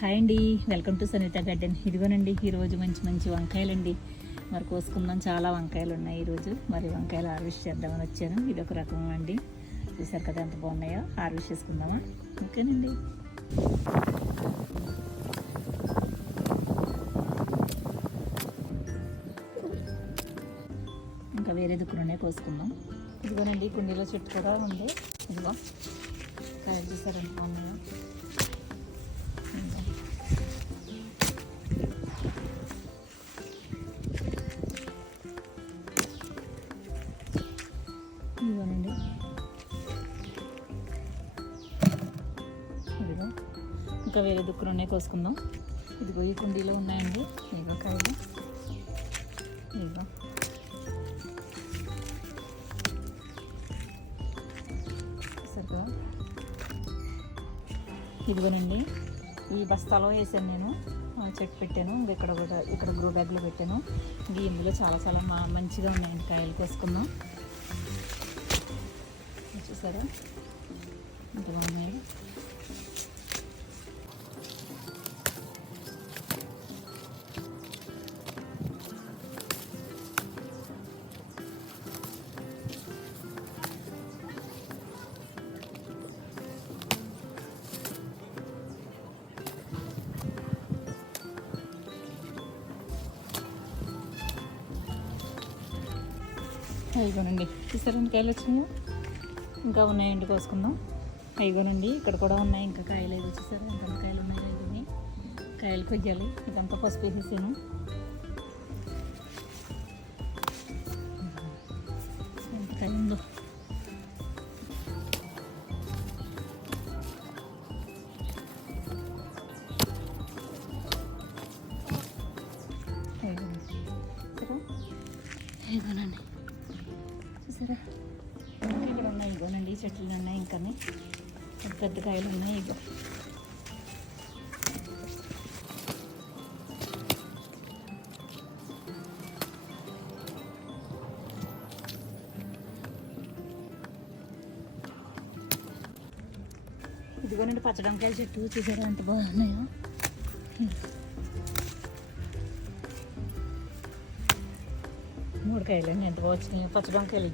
Hi అండి, welcome to Sanitha garden. ఇదిగోనండి ఈరోజు మంచి మంచి వంకాయలండి. మరి కోసుకుందాం, చాలా వంకాయలు ఉన్నాయి ఈరోజు. మరి వంకాయలు హార్వెస్ట్ చేద్దామని వచ్చాను. ఇది ఒక రకం అండి, చూసారు కదా ఎంత బాగున్నాయో. హార్వెస్ట్ చేసుకుందామా? ఓకేనండి. ఇంకా వేరే దుక్కులోనే కోసుకుందాం. ఇదిగోనండి కుండీలో చెట్టు కూడా ఉంది. ఇదిగో కాయలు చూసారు ఎంత బాగున్నాయో. ఇదిగోనండి, ఇదిగో ఇంకా వేరే దుక్కులోనే కోసుకుందాం. ఇదిగో ఈ కుండీలో ఉన్నాయండి. ఇదిగో కాయలు, ఇదిగో సరిగ్గా ఇదిగోనండి. ఈ బస్తాలో వేసాను నేను, చెట్టు పెట్టాను. ఇక్కడ కూడా ఇక్కడ గ్రో బ్యాగ్లో పెట్టాను. ఇందులో చాలా చాలా మంచిగా ఉన్నాయండి కాయలు. కోసుకుందాం. చూసారా ఎంత బాగున్నాయి. అయిగోనండి, చూసారా కాయలు వచ్చినాయో. ఇంకా ఉన్నాయండి, కోసుకుందాం. అయిగోనండి ఇక్కడ కూడా ఉన్నాయి ఇంకా కాయలు. ఏదో చూసారా ఎంత కాయలు ఉన్నాయి. ఇవన్నీ కాయలు కొయ్యాలి. ఇదంతా పసుపు వేసేసాను. ఎంత కాయ ఉందో. అయిగోనండి చూసారా ఇక్కడ ఉన్నాయి. ఇగోనండి చెట్లు ఉన్నాయి, ఇంకా పెద్ద కాయలు ఉన్నాయి. ఇగో ఇదిగోనండి పచ్చడంకాయల చెట్టు చూసారా ఎంత బాగున్నాయో. మూడు కాయలు అండి, ఎంత బాగా వచ్చినాయో పచ్చడంకాయలు.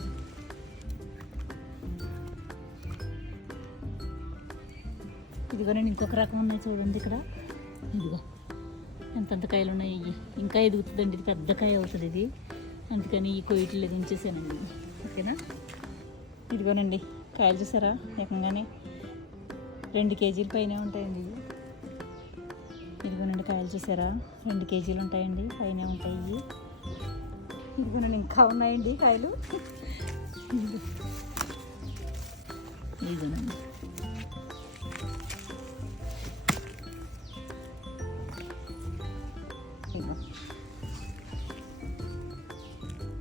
ఇదిగోనండి ఇంకొక రకం ఉన్నాయి చూడండి ఇక్కడ. ఇదిగో ఎంతంత కాయలు ఉన్నాయి. ఇంకా ఎదుగుతుందండి, ఇది పెద్ద కాయ అవుతుంది ఇది. అందుకని ఈ కొయ్యట్లు ఉంచేసానండి. ఓకేనా. ఇదిగోనండి కాయలు చూసారా, ఏకంగానే 2 కేజీల పైనే ఉంటాయండి ఇవి. ఇదిగోనండి కాయలు చూసారా, 2 కేజీలు ఉంటాయండి, పైనే ఉంటాయి ఇవి. ఇదిగోనండి ఇంకా ఉన్నాయండి కాయలు. ఇదిగోనండి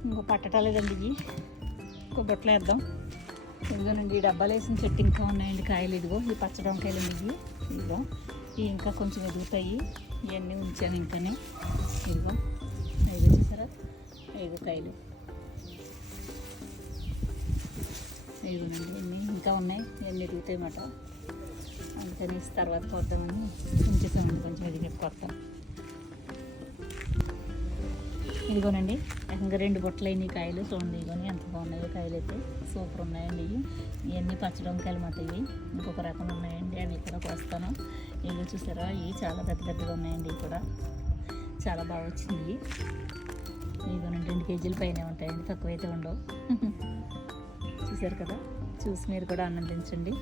ఇంకో పట్టటాలేదండి ఇవి. ఇంకో బొట్టలు వేద్దాం. ఇదిగోనండి ఈ డబ్బాలు వేసిన చెట్టు ఇంకా ఉన్నాయండి కాయలు. ఇదిగో ఈ పచ్చడంకాయలు ఇవి. ఇదిగో ఇవి ఇంకా కొంచెం ఎదుగుతాయి. ఇవన్నీ ఉంచాను ఇంకానే. ఇదిగో 5 చూసారా, 5 కాయలు. ఇదిగోనండి ఇవన్నీ ఇంకా ఉన్నాయి, ఇవన్నీ ఎదుగుతాయి అన్నమాట. అందుకని తర్వాత కొడతామని ఉంచేసామండి, కొంచెం ఎదిగి కొడతాం. ఇదిగోనండి ఇంకా 2 బొట్టలు అయినాయి కాయలు. చూడండి ఇదిగోని ఎంత బాగున్నాయో కాయలు. అయితే సూపర్ ఉన్నాయండి ఇవి. ఇవన్నీ పచ్చడంకాయలు అన్నమాట ఇవి. ఇంకొక రకం ఉన్నాయండి, అవి కూడా కోస్తాను. ఇవి చూసారా, ఇవి చాలా పెద్ద పెద్దగా ఉన్నాయండి. ఇవి కూడా చాలా బాగా వచ్చింది. ఇదిగోనండి 2 కేజీల పైనే ఉంటాయండి, తక్కువైతే ఉండవు. చూసారు కదా, చూసి మీరు కూడా ఆనందించండి.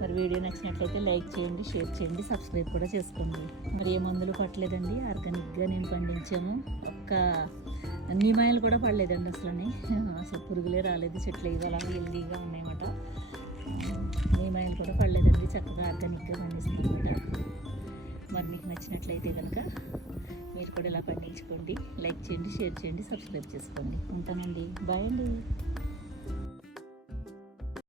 మరి వీడియో నచ్చినట్లయితే లైక్ చేయండి, షేర్ చేయండి, సబ్స్క్రైబ్ కూడా చేసుకోండి. మరి ఏ మందులు పట్టలేదండి, ఆర్గానిక్గా నేను పండించాము. ఒక్క నీమాయలు కూడా పడలేదండి అసలు పురుగులే రాలేదు. చెట్లు ఇవాళ హెల్దీగా ఉన్నాయన్నమాట. నీమాయలు కూడా పడలేదండి, చక్కగా ఆర్గానిక్గా పండిస్తామన్నమాట. మరి మీకు నచ్చినట్లయితే కనుక మీరు కూడా ఇలా పండించుకోండి. లైక్ చేయండి, షేర్ చేయండి, సబ్స్క్రైబ్ చేసుకోండి. ఉంటానండి, బాయ్ అండి.